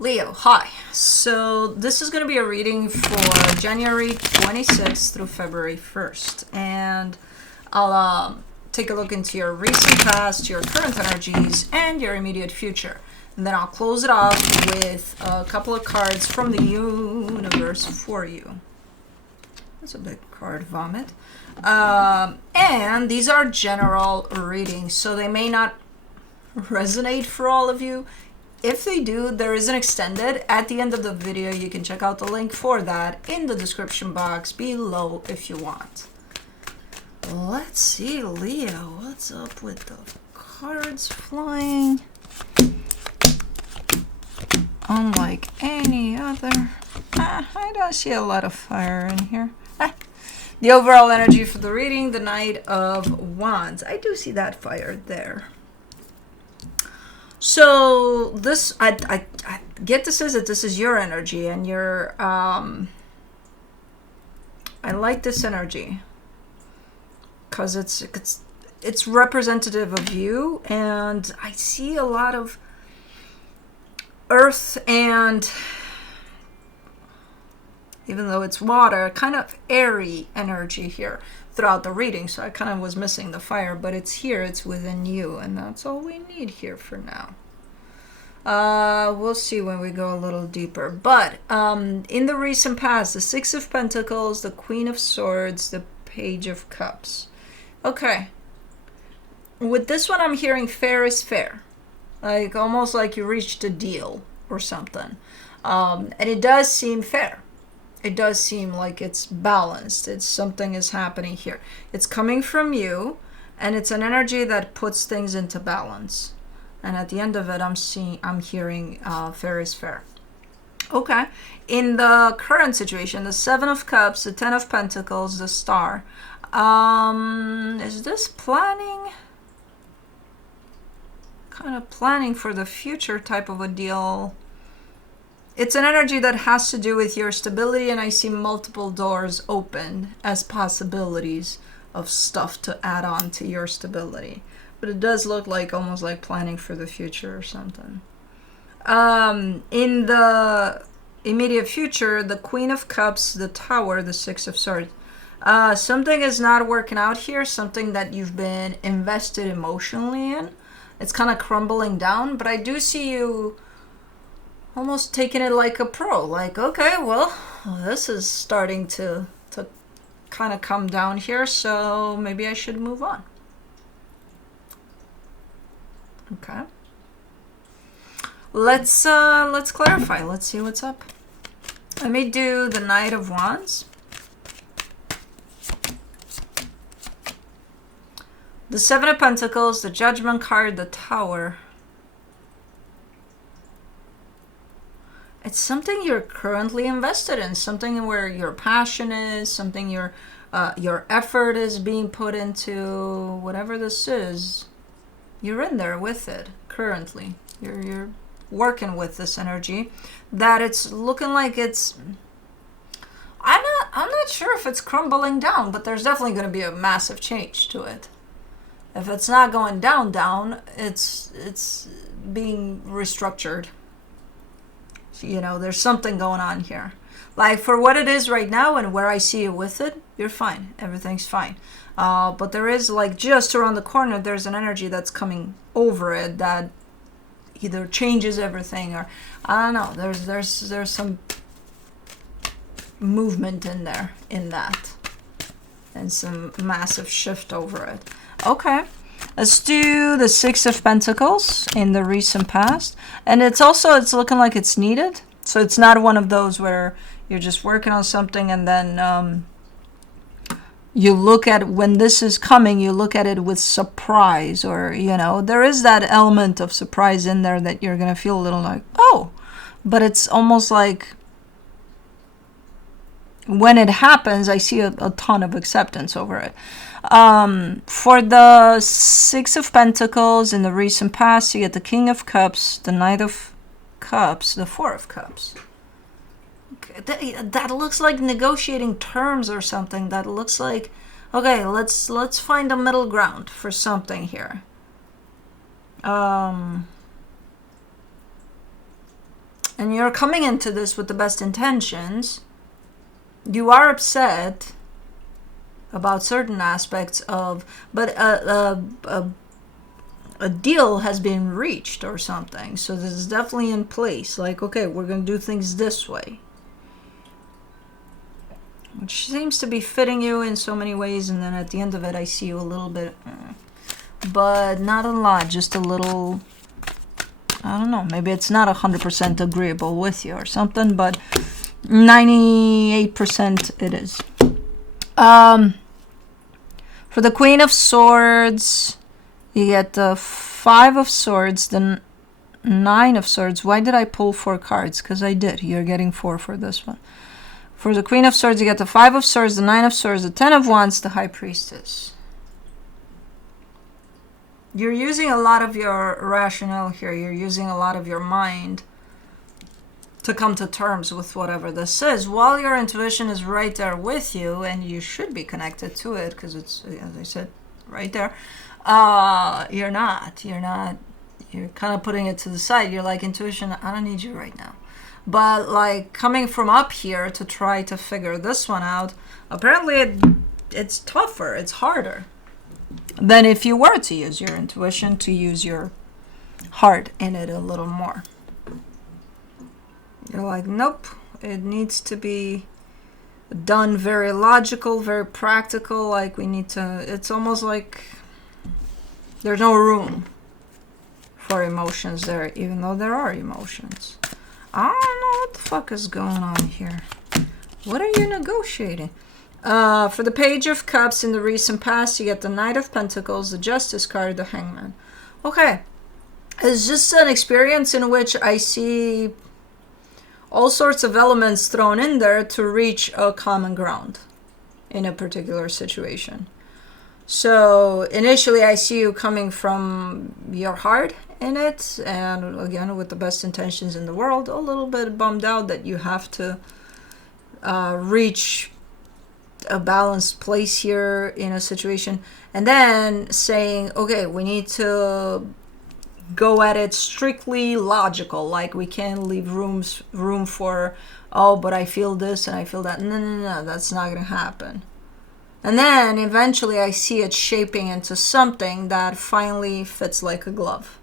Leo, hi. So this is going to be a reading for January 26th through February 1st. And I'll take a look into your recent past, your current energies, and your immediate future. And then I'll close it off with a couple of cards from the universe for you. That's a big card, vomit. And these are general readings, so they may not resonate for all of you. If they do, there is an extended at the end of the video. You can check out the link for that in the description box below if you want. Let's see, Leo, what's up with the cards flying? Unlike any other. I don't see a lot of fire in here. The overall energy for the reading, the Knight of Wands. I do see that fire there. So this, I get to say that this is your energy, and your, I like this energy because it's representative of you, and I see a lot of earth, and even though it's water, kind of airy energy here throughout the reading. So I kind of was missing the fire, but it's here, it's within you, and that's all we need here for now. We'll see when we go a little deeper. But in the recent past, the Six of Pentacles, the Queen of Swords, the Page of Cups. Okay. With this one, I'm hearing fair is fair. Like almost like you reached a deal or something. And it does seem fair. It does seem like it's balanced. It's something is happening here. It's coming from you, and it's an energy that puts things into balance. And at the end of it, I'm hearing fair is fair. Okay. In the current situation, the Seven of Cups, the Ten of Pentacles, the Star. Is this planning? Kind of planning for the future type of a deal. It's an energy that has to do with your stability, and I see multiple doors open as possibilities of stuff to add on to your stability. But it does look like almost like planning for the future or something. In the immediate future, the Queen of Cups, the Tower, the Six of Swords. Something is not working out here, something that you've been invested emotionally in. It's kind of crumbling down, but I do see you almost taking it like a pro. Like, okay, well, this is starting to kind of come down here, so maybe I should move on. Okay. Let's clarify. Let's see what's up. Let me do the Knight of Wands. The Seven of Pentacles, the Judgment card, the Tower. It's something you're currently invested in, something where your passion is, something your effort is being put into, whatever this is. You're in there with it currently. You're working with this energy that it's looking like it's. I'm not sure if it's crumbling down, but there's definitely going to be a massive change to it. If it's not going down, it's being restructured. You know, there's something going on here. Like for what it is right now and where I see you with it, you're fine. Everything's fine. But there is, like, just around the corner, there's an energy that's coming over it that either changes everything or, I don't know, there's some movement in there, in that. And some massive shift over it. Okay. Let's do the Six of Pentacles in the recent past. And it's looking like it's needed. So it's not one of those where you're just working on something and then you look at when this is coming, you look at it with surprise, or, you know, there is that element of surprise in there that you're going to feel a little like, oh, but it's almost like when it happens, I see a ton of acceptance over it. For the Six of Pentacles in the recent past, you get the King of Cups, the Knight of Cups, the Four of Cups. That looks like negotiating terms or something. That looks like, okay, let's find a middle ground for something here. and you're coming into this with the best intentions. You are upset about certain aspects of, but a deal has been reached or something. So this is definitely in place. Like, okay, we're going to do things this way. Which seems to be fitting you in so many ways. And then at the end of it, I see you a little bit, but not a lot, just a little, I don't know, maybe it's not 100% agreeable with you or something, but 98% it is. For the Queen of Swords, you get the 5 of Swords, the 9 of Swords. Why did I pull 4 cards? Because I did. You're getting 4 for this one. For the Queen of Swords, you get the 5 of Swords, the 9 of Swords, the 10 of Wands, the High Priestess. You're using a lot of your rationale here. You're using a lot of your mind to come to terms with whatever this is, while your intuition is right there with you, and you should be connected to it because it's, as I said, right there. You're not. You're kind of putting it to the side. You're like, intuition, I don't need you right now. But like coming from up here to try to figure this one out, apparently it's tougher, it's harder than if you were to use your intuition, to use your heart in it a little more. You're like, nope, it needs to be done very logical, very practical. Like we need to, it's almost like there's no room for emotions there, even though there are emotions. I don't know what the fuck is going on here. What are you negotiating? For the Page of Cups in the recent past, you get the Knight of Pentacles, the Justice card, the Hangman. Okay. It's just an experience in which I see all sorts of elements thrown in there to reach a common ground in a particular situation. So initially I see you coming from your heart in it, and again with the best intentions in the world, a little bit bummed out that you have to reach a balanced place here in a situation, and then saying, okay, we need to go at it strictly logical, like we can't leave room for, oh, but I feel this and I feel that. No, that's not gonna happen. And then eventually I see it shaping into something that finally fits like a glove.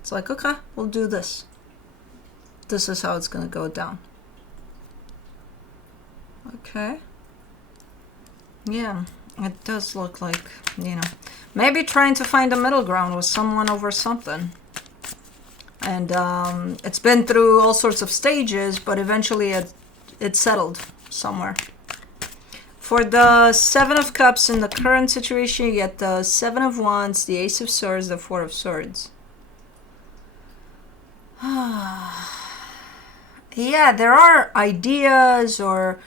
It's like, okay, we'll do this. This is how it's gonna go down. Okay. Yeah, it does look like, maybe trying to find a middle ground with someone over something. And it's been through all sorts of stages, but eventually it settled somewhere. For the 7 of Cups in the current situation, you get the 7 of Wands, the Ace of Swords, the 4 of Swords. Yeah, there are ideas or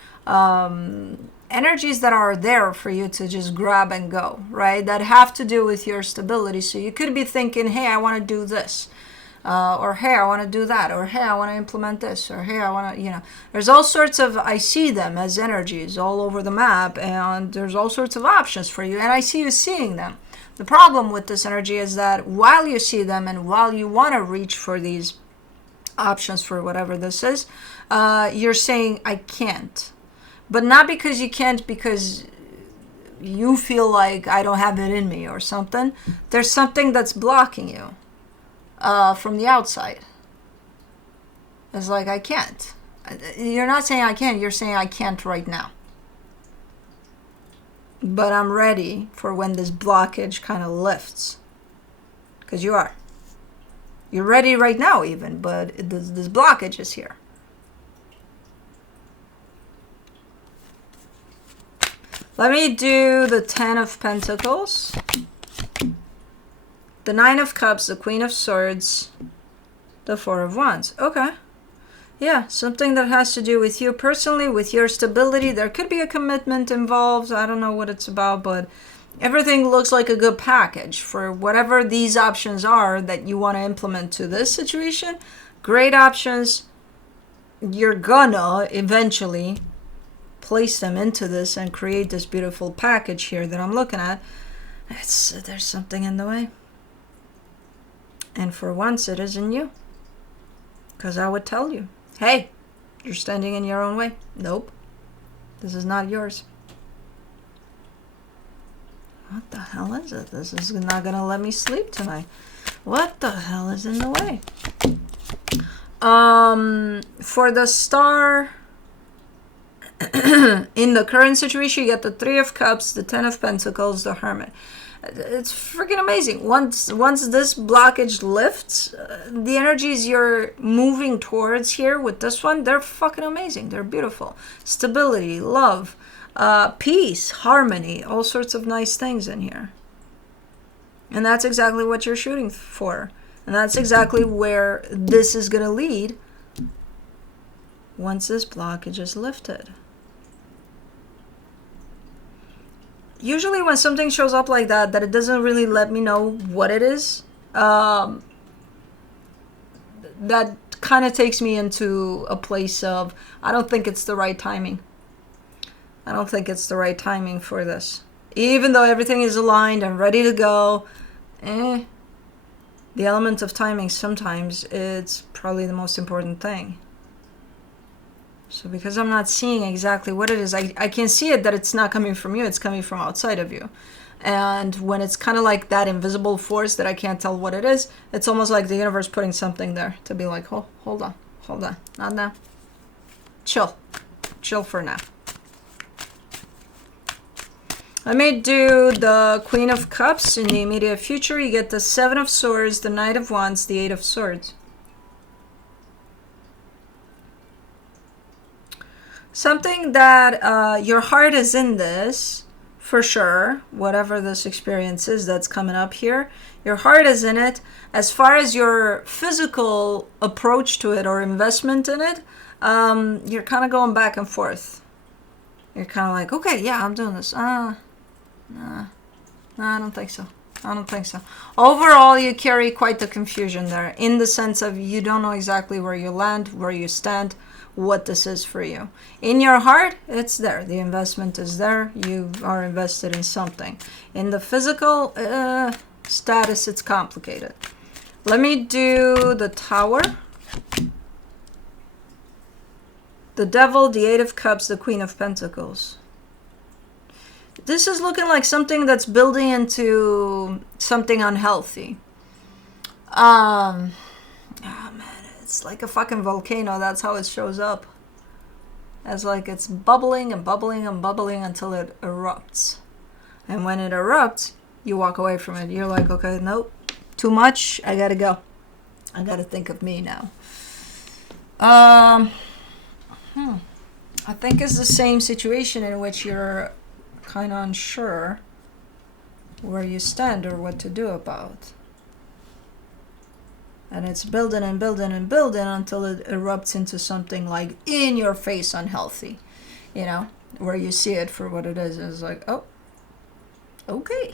energies that are there for you to just grab and go, right? That have to do with your stability. So you could be thinking, hey, I want to do this. Or hey, I want to do that. Or hey, I want to implement this. Or hey, I want to, there's all sorts of, I see them as energies all over the map, and there's all sorts of options for you. And I see you seeing them. The problem with this energy is that while you see them and while you want to reach for these options for whatever this is, you're saying, I can't. But not because you can't, because you feel like I don't have it in me or something. There's something that's blocking you from the outside. It's like, I can't. You're not saying I can't, you're saying I can't right now. But I'm ready for when this blockage kind of lifts. Because you are. You're ready right now even, but this blockage is here. Let me do the 10 of Pentacles, the 9 of Cups, the Queen of Swords, the 4 of Wands. Okay. Yeah, something that has to do with you personally, with your stability. There could be a commitment involved. I don't know what it's about, but everything looks like a good package for whatever these options are that you want to implement to this situation. Great options. You're gonna eventually place them into this and create this beautiful package here that I'm looking at. There's something in the way. And for once it isn't you. Because I would tell you. Hey, you're standing in your own way. Nope. This is not yours. What the hell is it? This is not gonna let me sleep tonight. What the hell is in the way? For the star, in the current situation, you get the Three of Cups, the Ten of Pentacles, the Hermit. It's freaking amazing. Once this blockage lifts, the energies you're moving towards here with this one, they're fucking amazing. They're beautiful. Stability, love, peace, harmony, all sorts of nice things in here. And that's exactly what you're shooting for. And that's exactly where this is going to lead once this blockage is lifted. Usually when something shows up like that it doesn't really let me know what it is, that kind of takes me into a place of, I don't think it's the right timing. I don't think it's the right timing for this. Even though everything is aligned and ready to go, the element of timing, sometimes it's probably the most important thing. So because I'm not seeing exactly what it is, I can see it that it's not coming from you, it's coming from outside of you. And when it's kind of like that invisible force that I can't tell what it is, it's almost like the universe putting something there to be like, oh, hold on, not now. Chill for now. Let me do the Queen of Cups in the immediate future. You get the Seven of Swords, the Knight of Wands, the Eight of Swords. Something that your heart is in this, for sure, whatever this experience is that's coming up here, your heart is in it. As far as your physical approach to it or investment in it, you're kind of going back and forth. You're kind of like, okay, yeah, I'm doing this. Nah, I don't think so. Overall, you carry quite the confusion there, in the sense of you don't know exactly where you land, where you stand, what this is for you. In your heart, it's there. The investment is there. You are invested in something. In the physical status, it's complicated. Let me do the Tower, the Devil, the Eight of Cups, the Queen of Pentacles. This is looking like something that's building into something unhealthy. Oh man, it's like a fucking volcano. That's how it shows up. As like it's bubbling and bubbling and bubbling until it erupts. And when it erupts, you walk away from it. You're like, okay, nope, too much. I gotta go. I gotta think of me now. I think it's the same situation in which you're kind of unsure where you stand or what to do about. And it's building and building and building until it erupts into something like in your face unhealthy, you know, where you see it for what it is. It's like, oh, okay.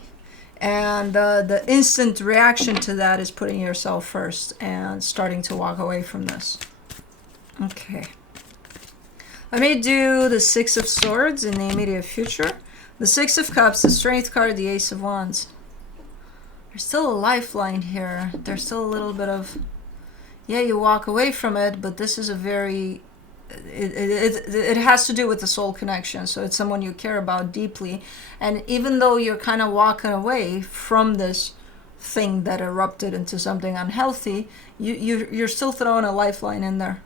And the instant reaction to that is putting yourself first and starting to walk away from this. Okay. Let me do the Six of Swords in the immediate future. The Six of Cups, the Strength card, the Ace of Wands. There's still a lifeline here. There's still a little bit of, yeah, you walk away from it, but this is a very, it has to do with the soul connection. So it's someone you care about deeply. And even though you're kind of walking away from this thing that erupted into something unhealthy, you're still throwing a lifeline in there.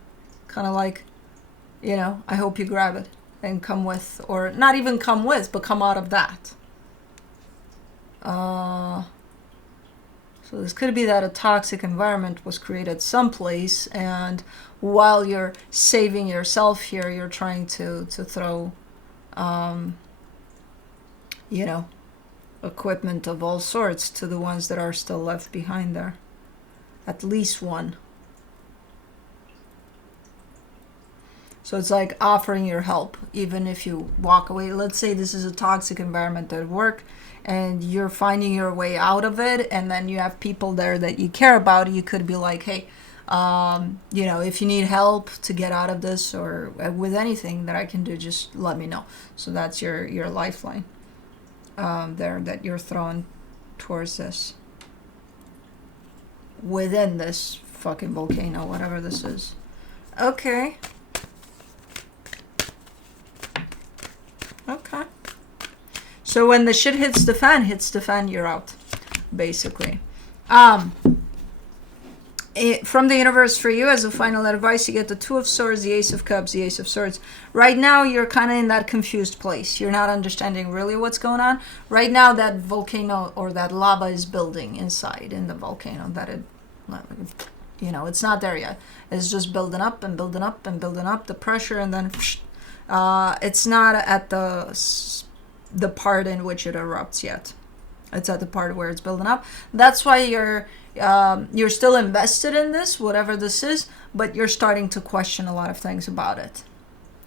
Kind of like, you know, I hope you grab it and come with, or not even come with, but come out of that. So this could be that a toxic environment was created someplace, and while you're saving yourself here, you're trying to throw, you know, equipment of all sorts to the ones that are still left behind there. At least one. So it's like offering your help, even if you walk away. Let's say this is a toxic environment at work and you're finding your way out of it, and then you have people there that you care about. You could be like, hey, you know, if you need help to get out of this or with anything that I can do, just let me know. So that's your lifeline there that you're throwing towards this. Within this fucking volcano, whatever this is. Okay. Okay. So when the shit hits the fan, you're out, basically. From the universe for you, as a final advice, you get the Two of Swords, the Ace of Cups, the Ace of Swords. Right now, you're kind of in that confused place. You're not understanding really what's going on. Right now, that volcano or that lava is building inside in the volcano. That it, it's not there yet. It's just building up and building up and building up the pressure, and then it's not at the part in which it erupts yet. It's at the part where it's building up. That's why you're still invested in this, whatever this is, but you're starting to question a lot of things about it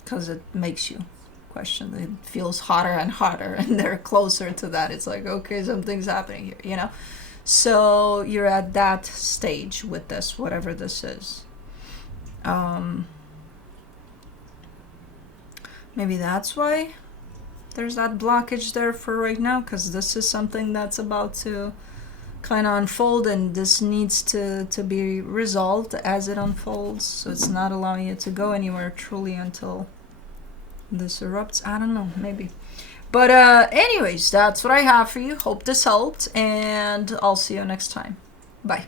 because it makes you question. It feels hotter and hotter, and they're closer to that. It's like, okay, something's happening here, So you're at that stage with this, whatever this is. Maybe that's why there's that blockage there for right now, because this is something that's about to kind of unfold, and this needs to be resolved as it unfolds, so it's not allowing it to go anywhere truly until this erupts. I don't know, maybe. But anyways, that's what I have for you. Hope this helped, and I'll see you next time. Bye.